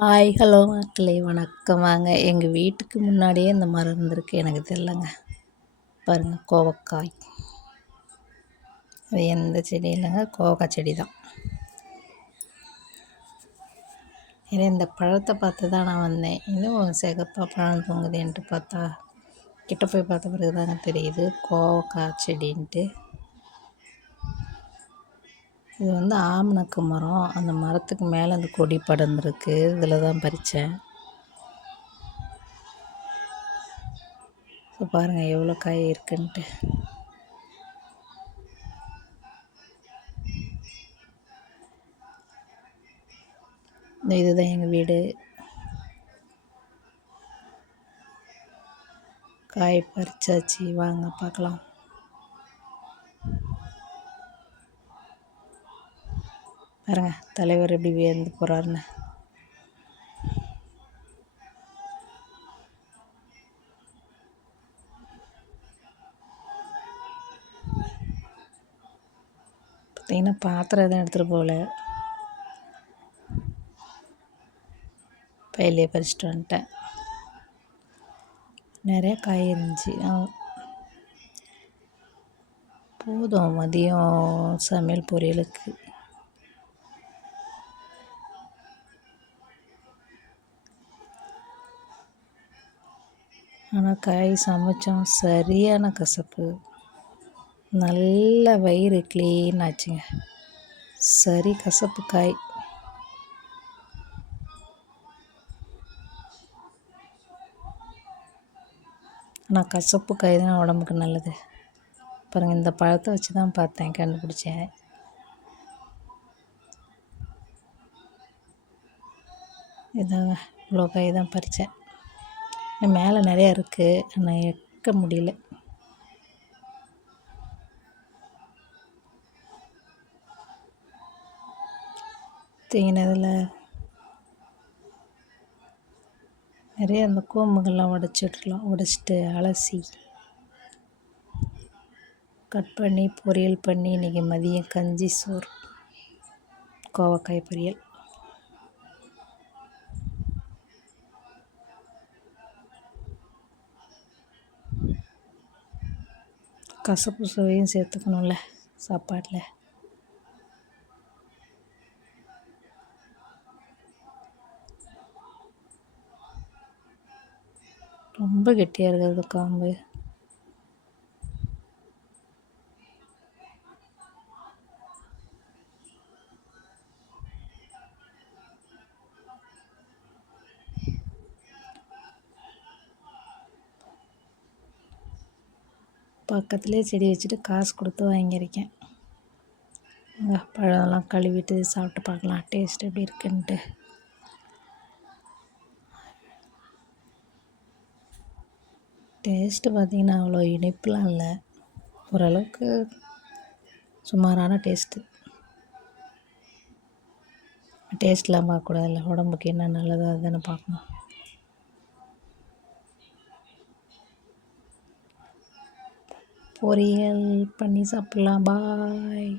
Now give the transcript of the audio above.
Hi hello மக்களே வணக்கம். வாங்க எங்கள் வீட்டுக்கு முன்னாடியே இந்த மரம் இருந்திருக்கு. எனக்கு தெரிலங்க. பாருங்கள், கோவக்காய். அது எந்த செடி இல்லைங்க, கோவக்காய் செடி தான். ஏன்னா இந்த பழத்தை பார்த்து தான் நான் வந்தேன். இன்னும் சிகப்பாக பழம் தொங்குதுன்ட்டு பார்த்தா கிட்ட போய் பார்த்த பிறகு தாங்க தெரியுது கோவக்காய் செடின்ட்டு. இது ஆமணக்கு மரம். அந்த மரத்துக்கு மேலே அந்த கொடி படர்ந்துருக்கு. இதில் தான் பறித்தேன். இப்போ பாருங்கள் எவ்வளோ காய் இருக்குன்ட்டு. இதுதான் எங்கள் வீடு. காய் பறிச்சாச்சு, வாங்க பார்க்கலாம். பாருங்க தலைவர் எப்படி வியந்து போகிறாருன்னு. பார்த்தீங்கன்னா பாத்திரம் எதுவும் எடுத்துகிட்டு போகல, பையிலே பறிச்சிட்டு வந்துட்டேன். நிறைய காய் இருந்துச்சு. போதும் மதியம் சமையல் பொரியலுக்கு. ஆனால் காய் சமைச்சோம், சரியான கசப்பு. நல்ல வயிறு க்ளீன் ஆச்சுங்க. சரி கசப்பு காய். ஆனால் கசப்பு காய் தான் உடம்புக்கு நல்லது. பாருங்கள், இந்த பழத்தை வச்சு தான் பார்த்தேன், கண்டுபிடிச்சேன். இதாங்க இவ்வளோ காய் தான் பறித்தேன். மேலே நிறையா இருக்குது, ஆனால் எக்க முடியல. தீங்கினதில் நிறைய அந்த கோம்புகள்லாம் உடச்சிட்டு அலசி கட் பண்ணி பொரியல் பண்ணி இன்றைக்கி மதியம் கஞ்சி சோறு, கோவக்காய் பொரியல். கசப்பு சுவையும் சேர்த்துக்கணும்ல சாப்பாட்டில். ரொம்ப கெட்டியாக இருக்கிறது காம்பு. பக்கத்துலேயே செடி வச்சுட்டு காசு கொடுத்து வாங்கியிருக்கேன். பழம்லாம் கழுவிட்டு சாப்பிட்டு பார்க்கலாம் டேஸ்ட் எப்படி இருக்குன்ட்டு. டேஸ்ட்டு பார்த்திங்கன்னா அவ்வளோ இனிப்புலாம் இல்லை, ஓரளவுக்கு சுமாரான டேஸ்ட்டு. டேஸ்ட்லாம் பார்க்கக்கூடாதுல்ல, உடம்புக்கு என்ன நல்லதோ அதுதானே பார்க்கணும். பொரியல் பண்ணி சாப்பிட்லாம். பாய்.